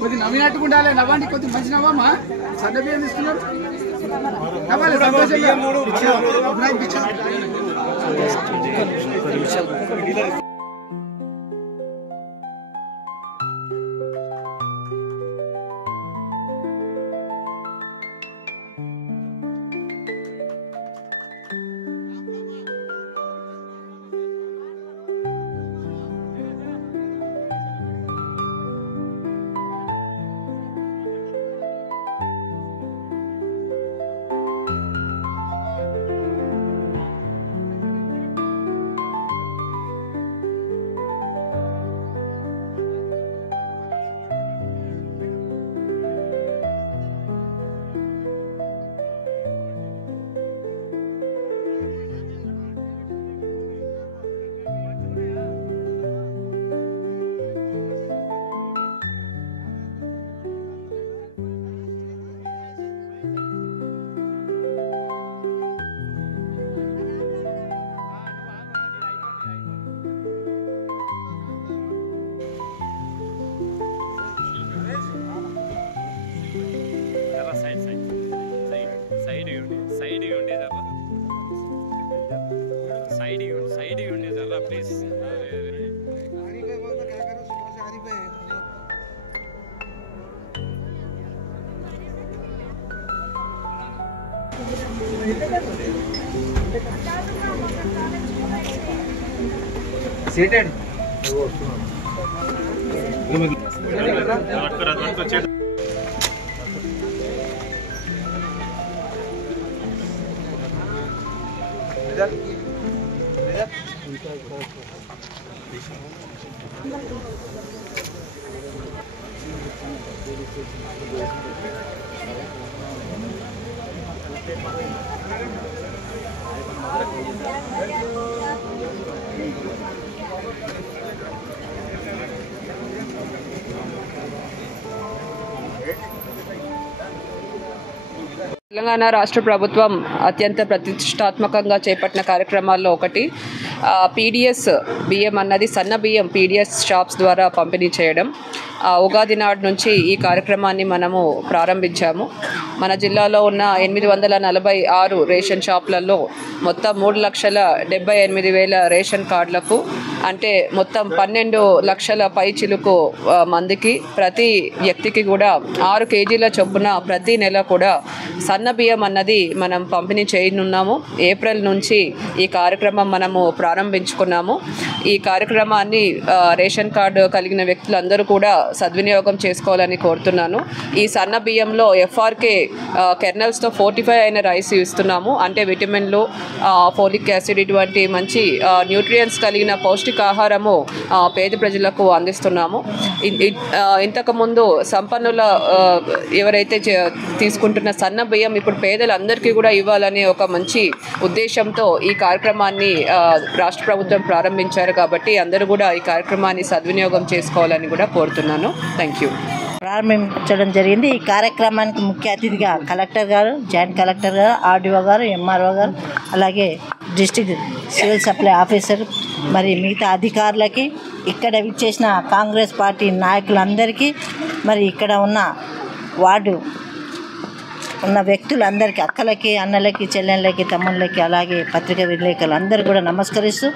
కొద్ది నవ్వినట్టుకుండాలి. నవ్వండి, కొద్ది మంచి నవ్వమ్మా. సన్న బియ్యం తీసుకున్నారు. నవ్వాలి, సంతోషంగా. Seated. తెలంగాణ రాష్ట్ర ప్రభుత్వం అత్యంత ప్రతిష్టాత్మకంగా చేపట్టిన కార్యక్రమాల్లో ఒకటి పీడిఎస్ బియ్యం అన్నది సన్న బియ్యం పీడిఎస్ షాప్స్ ద్వారా పంపిణీ చేయడం. ఉగాది నాడు నుంచి ఈ కార్యక్రమాన్ని మనము ప్రారంభించాము. మన జిల్లాలో ఉన్న 846 రేషన్ షాపులలో మొత్తం 3,78,000 రేషన్ కార్డులకు అంటే మొత్తం 12 లక్షల పైచిలుకు మందికి ప్రతి వ్యక్తికి కూడా 6 కేజీల చొప్పున ప్రతి నెల కూడా సన్న బియ్యం అన్నది మనం పంపిణీ చేయనున్నాము. ఏప్రిల్ నుంచి ఈ కార్యక్రమం మనము ప్రారంభించుకున్నాము. ఈ కార్యక్రమాన్ని రేషన్ కార్డు కలిగిన వ్యక్తులందరూ కూడా సద్వినియోగం చేసుకోవాలని కోరుతున్నాను. ఈ సన్న బియ్యంలో ఎఫ్ఆర్కే కెర్నల్స్తో ఫోర్టిఫై అయిన రైస్ ఇస్తున్నాము. అంటే విటమిన్లు, ఫోలిక్ యాసిడ్ ఇటువంటి మంచి న్యూట్రియంట్స్ కలిగిన పౌష్టికాహారము పేద ప్రజలకు అందిస్తున్నాము. ఇంతకుముందు సంపన్నుల ఎవరైతే తీసుకుంటున్న సన్న బియ్యం ఇప్పుడు పేదలందరికీ కూడా ఇవ్వాలనే ఒక మంచి ఉద్దేశంతో ఈ కార్యక్రమాన్ని రాష్ట్ర ప్రభుత్వం ప్రారంభించారు. కాబట్టి అందరూ కూడా ఈ కార్యక్రమాన్ని సద్వినియోగం చేసుకోవాలని కూడా కోరుతున్నాను. Thank you. ప్రారంభించడం జరిగింది. ఈ కార్యక్రమానికి ముఖ్య అతిథిగా కలెక్టర్ గారు, జాయింట్ కలెక్టర్ గారు, ఆర్డీఓ గారు, ఎంఆర్ఓ గారు, అలాగే డిస్ట్రిక్ట్ సివిల్ సప్లై ఆఫీసర్, మరి మిగతా అధికారులకి, ఇక్కడ విచ్చేసిన కాంగ్రెస్ పార్టీ నాయకులందరికీ, మరి ఇక్కడ ఉన్న వార్డు ఉన్న వ్యక్తులందరికీ, అక్కలకి, అన్నలకి, చెల్లెళ్ళకి, తమ్ముళ్ళకి, అలాగే పత్రికా విలేకరులు అందరూ కూడా నమస్కరిస్తూ,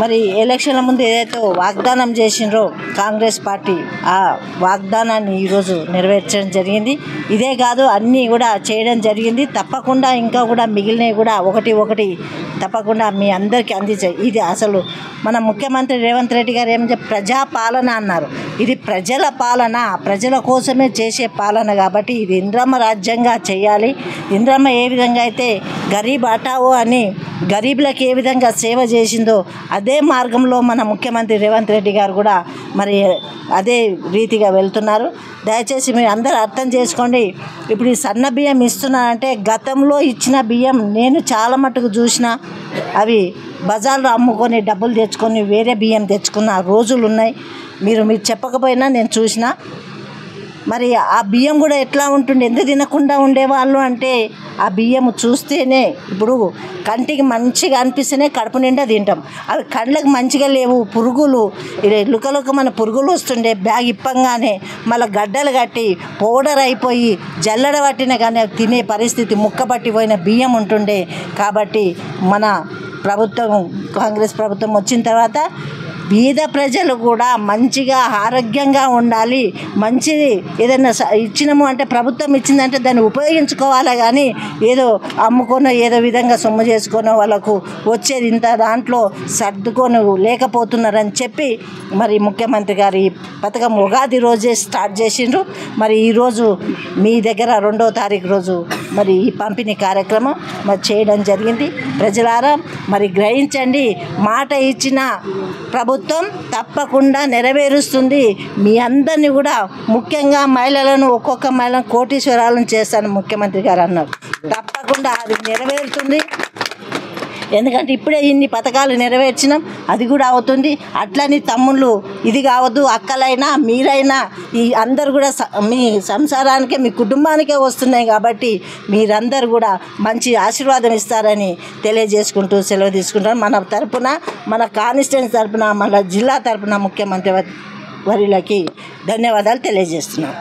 మరి ఎలక్షన్ల ముందు ఏదైతే వాగ్దానం చేసినారో కాంగ్రెస్ పార్టీ ఆ వాగ్దానాన్ని ఈరోజు నెరవేర్చడం జరిగింది. ఇదే కాదు అన్నీ కూడా చేయడం జరిగింది. తప్పకుండా ఇంకా కూడా మిగిలినవి కూడా ఒకటి తప్పకుండా మీ అందరికీ అందించాయి. ఇది అసలు మన ముఖ్యమంత్రి రేవంత్ రెడ్డి గారు ఏమంటే ప్రజాపాలన అన్నారు. ఇది ప్రజల పాలన, ప్రజల కోసమే చేసే పాలన. కాబట్టి ఇది ఇంద్రమ్మ రాజ్యంగా చేయాలి. ఇంద్రమ్మ ఏ విధంగా అయితే గరీబ్ హఠావో అని గరీబులకు ఏ విధంగా సేవ చేసిందో అదే మార్గంలో మన ముఖ్యమంత్రి రేవంత్ రెడ్డి గారు కూడా మరి అదే రీతిగా వెళ్తున్నారు. దయచేసి మీరు అందరూ అర్థం చేసుకోండి. ఇప్పుడు ఈ సన్న బియ్యం ఇస్తున్నారంటే గతంలో ఇచ్చిన బియ్యం నేను చాలా మట్టుకు చూసిన, అవి బజార్లో అమ్ముకొని డబ్బులు తెచ్చుకొని వేరే బియ్యం తెచ్చుకున్న రోజులు ఉన్నాయి. మీరు చెప్పకపోయినా నేను చూసిన. మరి ఆ బియ్యం కూడా ఎట్లా ఉంటుండే, ఎందుకు తినకుండా ఉండేవాళ్ళు అంటే ఆ బియ్యం చూస్తేనే ఇప్పుడు కంటికి మంచిగా అనిపిస్తేనే కడుపు నిండా తింటాం. అవి కళ్ళకి మంచిగా లేవు, పురుగులు లుకలుక మన పురుగులు వస్తుండే, బ్యాగ్ ఇప్పంగానే మళ్ళీ గడ్డలు కట్టి పౌడర్ అయిపోయి జల్లడ పట్టిన కానీ తినే పరిస్థితి, ముక్కబట్టిపోయిన బియ్యం ఉంటుండే. కాబట్టి మన ప్రభుత్వం, కాంగ్రెస్ ప్రభుత్వం వచ్చిన తర్వాత బీద ప్రజలు కూడా మంచిగా ఆరోగ్యంగా ఉండాలి. మంచిది ఏదైనా ఇచ్చినాము అంటే ప్రభుత్వం ఇచ్చిందంటే దాన్ని ఉపయోగించుకోవాలి, కానీ ఏదో అమ్ముకొని ఏదో విధంగా సొమ్ము చేసుకొని వాళ్ళకు వచ్చేది ఇంత దాంట్లో సర్దుకొని లేకపోతున్నారని చెప్పి మరి ముఖ్యమంత్రి గారు ఈ పథకం ఉగాది రోజే స్టార్ట్ చేసిండ్రు. మరి ఈరోజు మీ దగ్గర 2వ తారీఖు రోజు మరి ఈ పంపిణీ కార్యక్రమం మరి చేయడం జరిగింది. ప్రజలారా మరి గ్రహించండి, మాట ఇచ్చిన ప్రభుత్వం తప్పకుండా నెరవేరుస్తుంది. మీ అందరినీ కూడా, ముఖ్యంగా మహిళలను, ఒక్కొక్క మహిళను కోటీశ్వరాలను చేస్తాను ముఖ్యమంత్రి గారు అన్నారు. తప్పకుండా అది నెరవేరుతుంది. ఎందుకంటే ఇప్పుడే ఇన్ని పథకాలు నెరవేర్చినాం, అది కూడా అవుతుంది. అట్లని తమ్ముళ్ళు ఇది కావద్దు, అక్కలైనా మీరైనా ఈ అందరు కూడా మీ సంసారానికే, మీ కుటుంబానికే వస్తున్నాయి. కాబట్టి మీరందరూ కూడా మంచి ఆశీర్వాదం ఇస్తారని తెలియజేసుకుంటూ సెలవు తీసుకుంటాను. మన తరపున, మన కాన్స్టిట్యుయెన్సీ తరపున, మన జిల్లా తరపున ముఖ్యమంత్రి వర్యులకి ధన్యవాదాలు తెలియజేస్తున్నాను.